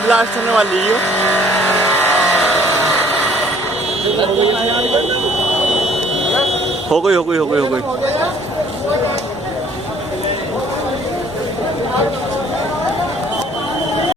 Live blast होने वाली है। हो गई हो गई हो गई हो गई।